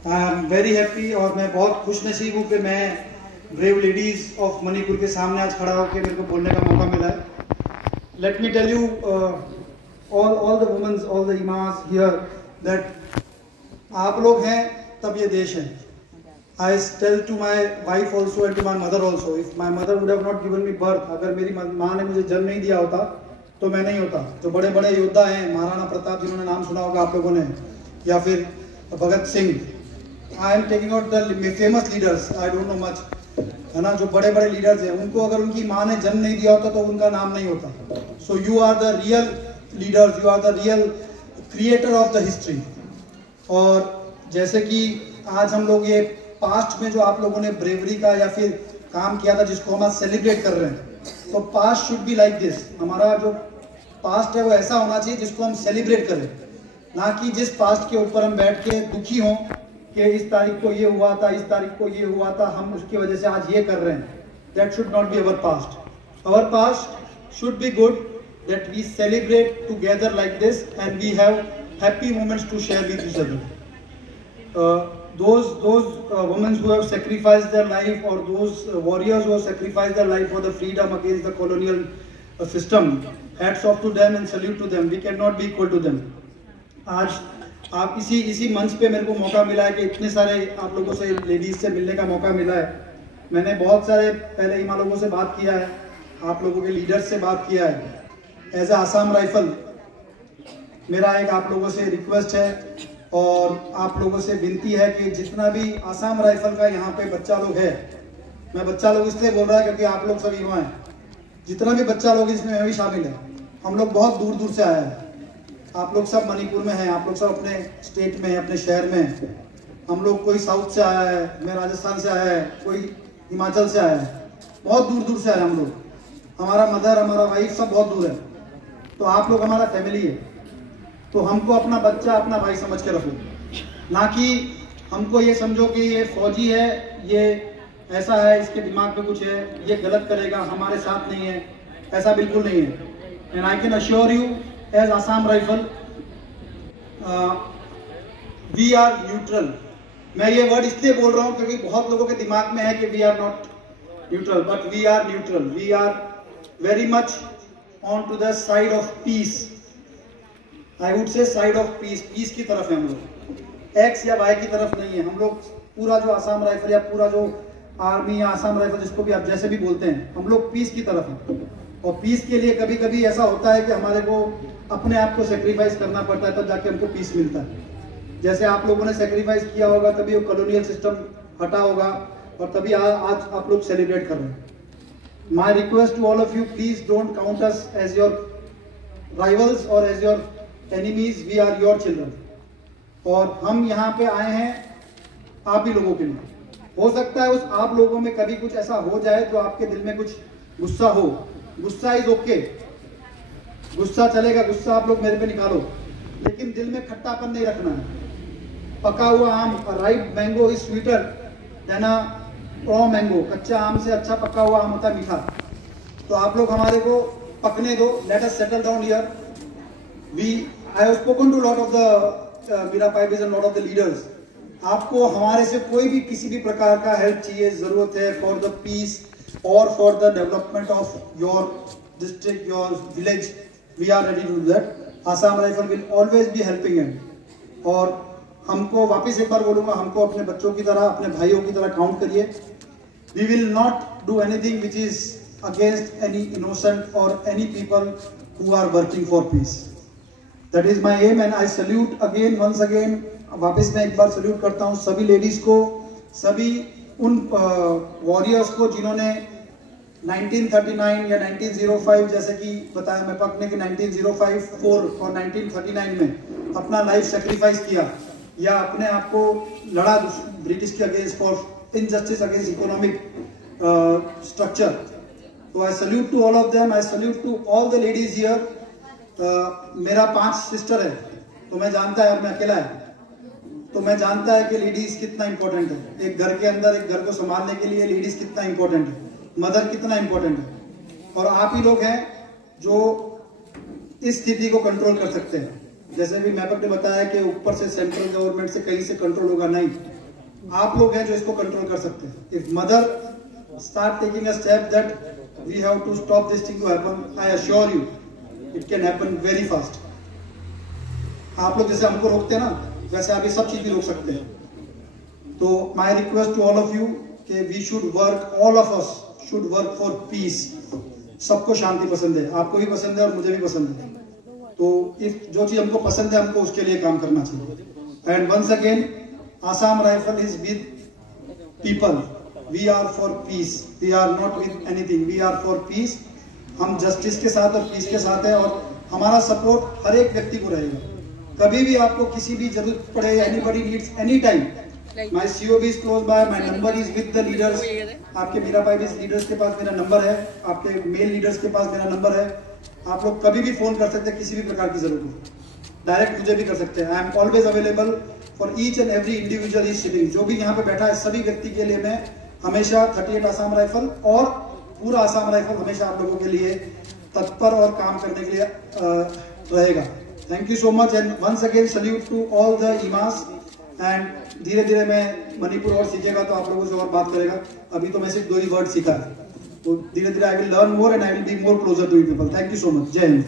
I am very happy और मैं बहुत खुश नसीब हूँ कि मैं ब्रेव लेडीज ऑफ मणिपुर के सामने आज खड़ा होकर मेरे को बोलने का मौका मिला है। Let me tell you all the womens, all the imams here that आप लोग हैं तब ये देश है। I tell to my wife also and to my mother also, if my mother would have not given me birth, अगर मेरी माँ ने मुझे जन्म नहीं दिया होता तो मैं नहीं होता। जो बड़े बड़े योद्धा हैं, महाराणा प्रताप जिन्होंने नाम सुना होगा आप लोगों ने, या फिर Bhagat Singh, I am taking out the famous leaders, I don't know much, है ना, जो बड़े बड़े लीडर्स हैं, उनको अगर उनकी माँ ने जन्म नहीं दिया होता तो उनका नाम नहीं होता। So you are the real leaders, you are the real creator of the history. और जैसे कि आज हम लोग ये पास्ट में जो आप लोगों ने ब्रेवरी का या फिर काम किया था जिसको हम आज सेलिब्रेट कर रहे हैं, तो past should be like this. हमारा जो पास्ट है वो ऐसा होना चाहिए जिसको हम सेलिब्रेट करें, ना कि जिस पास्ट के ऊपर हम बैठ के दुखी हों कि इस तारीख को ये हुआ था, इस तारीख को ये हुआ था, हम उसकी वजह से आज ये कर रहे हैं। That should not be our past. Our past should be good, that we celebrate together like this and we have happy moments to share with each other. Those women who have sacrificed their life, or those warriors who have sacrificed their life for the freedom against the colonial system, hats off to them and salute to them. We cannot be equal to them. आज आप इसी मंच पे मेरे को मौका मिला है कि इतने सारे आप लोगों से, लेडीज से मिलने का मौका मिला है। मैंने बहुत सारे पहले इमा लोगों से बात किया है, आप लोगों के लीडर्स से बात किया है। एज ए आसाम राइफल मेरा एक आप लोगों से रिक्वेस्ट है और आप लोगों से विनती है कि जितना भी आसाम राइफल का यहाँ पे बच्चा लोग है, मैं बच्चा लोग इसलिए बोल रहा है क्योंकि आप लोग सब युवा हैं, जितना भी बच्चा लोग इसमें मैं भी शामिल है। हम लोग बहुत दूर दूर से आए हैं, आप लोग सब मणिपुर में हैं, आप लोग सब अपने स्टेट में हैं, अपने शहर में हैं। हम लोग कोई साउथ से आया है, मैं राजस्थान से आया है, कोई हिमाचल से आया है, बहुत दूर दूर से आए हम लोग। हमारा मदर, हमारा वाइफ सब बहुत दूर है, तो आप लोग हमारा फैमिली है। तो हमको अपना बच्चा अपना भाई समझ के रखो, ना कि हमको ये समझो कि ये फौजी है, ये ऐसा है, इसके दिमाग में कुछ है, ये गलत करेगा, हमारे साथ नहीं है, ऐसा बिल्कुल नहीं है। And I can assure you as Assam rifle we are neutral. मैं ये वर्ड इसलिए बोल रहा हूँ क्योंकि बहुत लोगों के दिमाग में है कि we are not neutral, but we are neutral. We are very much on to the side of peace. I would say side of peace, peace की तरफ है हम लोग, एक्स या वाई की तरफ नहीं है। हम लोग पूरा जो आसाम राइफल या पूरा जो आर्मी या आसाम राइफल, जिसको भी आप जैसे भी बोलते हैं, हम लोग पीस की तरफ हैं। और पीस के लिए कभी कभी ऐसा होता है कि हमारे को अपने आप को सेक्रीफाइस करना पड़ता है, तब जाके हमको पीस मिलता है। जैसे आप लोगों ने सेक्रीफाइस किया होगा तभी वो कॉलोनियल सिस्टम हटा होगा और तभी आज आप लोग सेलिब्रेट कर रहे हैं। My request to all of you, please don't count us as your rivals और as your enemies, we are your children. और हम यहाँ पे आए हैं आप ही लोगों के लिए। हो सकता है उस आप लोगों में कभी कुछ ऐसा हो जाए तो आपके दिल में कुछ गुस्सा हो, गुस्सा इज ओके, गुस्सा चलेगा, गुस्सा आप लोग मेरे पे निकालो, लेकिन दिल में खट्टापन नहीं रखना है। पका हुआ आम, ripe mango is sweeter than a raw mango. कच्चा आम से अच्छा पका हुआ आम होता है मीठा। तो आप लोग हमारे को पकने दो, let us settle down here. I have spoken to a lot of the Mira Paibis and lot of the leaders. आपको हमारे से कोई भी किसी भी प्रकार का हेल्प चाहिए, जरूरत है फॉर द पीस और for the development of your district, your village, we are ready to do that. Assam rifle will always be helping and. और हमको वापस एक बार बोलूंगा, हमको अपने बच्चों की तरह, अपने भाइयों की तरह काउंट करिए। We will not do anything which is against any innocent और any people who are working for peace. That is my aim and I salute again, once again, वापस मैं एक बार सल्यूट करता हूँ सभी लेडीज को, सभी उन वॉरियर्स को जिन्होंने 1939 या 1905, जैसे कि बताया मैं पक ने कि 1905, 4 और 1939 में अपना लाइफ सेक्रीफाइस किया या अपने आप को लड़ा ब्रिटिश के against for injustice against economic structure. तो I salute to all of them, I salute to all the ladies here. मेरा 5 सिस्टर है तो मैं जानता है, और मैं अकेला है तो मैं जानता है कि लेडीज कितना इंपॉर्टेंट है। एक घर के अंदर एक घर को संभालने के लिए लेडीज कितना इंपॉर्टेंट है, मदर कितना इंपॉर्टेंट है। और आप ही लोग हैं जो इस स्थिति को कंट्रोल कर सकते हैं। जैसे भी मैपक ने बताया कि ऊपर से सेंट्रल गवर्नमेंट से कहीं से कंट्रोल होगा, नहीं, आप लोग हैं जो इसको कंट्रोल कर सकते हैं. If mother start taking a step that we have to stop this thing to happen, I assure you it can happen very fast. आप लोग जैसे हमको रोकते हैं ना, वैसे आप ये सब चीज भी रोक सकते हैं. तो my request to all of you कि we should work, all of us should work for peace. सबको शांति पसंद है, आपको भी पसंद है और मुझे भी पसंद है. तो इफ जो चीज हमको पसंद है हमको उसके लिए काम करना चाहिए. And once again, Assam rifle is with people. We are for peace, we are not with anything, we are for peace. हम जस्टिस के साथ और पीस के साथ है और हमारा सपोर्ट हर एक व्यक्ति को रहेगा. कभी भी आपको किसी भी जरूरत पड़े, anybody needs any time, my COB is close by, my number is with the leaders. आपके मीराबाई लीडर्स के पास मेरा नंबर है, आपके मेल लीडर्स के पास मेरा नंबर है. आप लोग कभी भी फोन कर सकते हैं, किसी भी प्रकार की जरूरत हो, डायरेक्ट मुझे भी कर सकते हैं. I am always available for each and every individual is sitting. जो भी यहाँ पे बैठा है सभी व्यक्ति के लिए मैं हमेशा 38 आसाम राइफल और पूरा आसाम राइफल हमेशा आप लोगों के लिए तत्पर और काम करने के लिए रहेगा. Thank you so much and once again salute to all the imams. And धीरे धीरे मैं मणिपुर और सीखेगा तो आप लोगों से और बात करेगा. अभी तो मैं सिर्फ 2 ही वर्ड सीखा है, तो धीरे धीरे I will learn more and I will be more closer to you people. Thank you so much. Jai Hind.